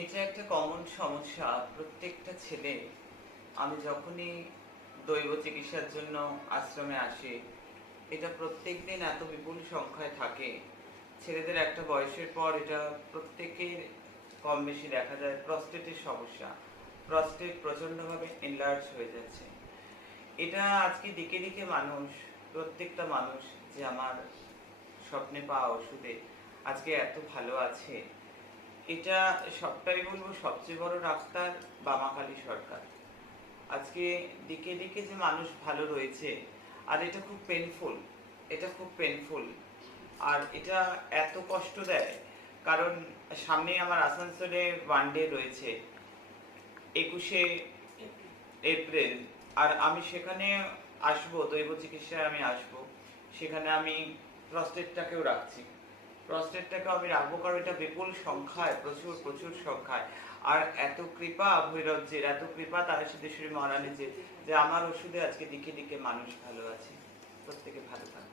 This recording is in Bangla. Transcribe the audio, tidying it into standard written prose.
এটা একটা কমন সমস্যা প্রত্যেকটা ছেলে। আমি যখনই দৈব চিকিৎসার জন্য আশ্রমে আসি, এটা প্রত্যেকদিন এত বিপুল সংখ্যায় থাকে। ছেলেদের একটা বয়সের পর এটা প্রত্যেকের কম বেশি দেখা যায় প্রস্টেটের সমস্যা। প্রস্টেট প্রচণ্ডভাবে এনলার্জ হয়ে যাচ্ছে। এটা আজকে দিকে দিকে মানুষ, প্রত্যেকটা মানুষ যে আমার স্বপ্নে পাওয়া ওষুধে আজকে এত ভালো আছে, এটা সবটাই বলবো সবচেয়ে বড় ডাক্তার বামাখালী সরকার। আজকে দিকে দিকে যে মানুষ ভালো রয়েছে, আর এটা খুব পেনফুল, এটা খুব পেনফুল। আর এটা এত কষ্ট দেয়, কারণ সামনে আমার আসানসোলে ওয়ান ডে রয়েছে 21শে এপ্রিল। আর আমি সেখানে আসবো, দৈব চিকিৎসায় আমি আসবো। সেখানে আমি প্রস্টেটটাকেও রাখছি, প্রস্টেটটাকেও আমি রাখবো, কারণ এটা বিপুল সংখ্যায়, প্রচুর প্রচুর সংখ্যায়। আর এত কৃপা ভৈরবজির, এত কৃপা তারা সিদ্ধেশ্বরী মহারানী যে আমার ওষুধে আজকে দিকে দিকে মানুষ ভালো আছে। প্রত্যেকে ভালো থাক।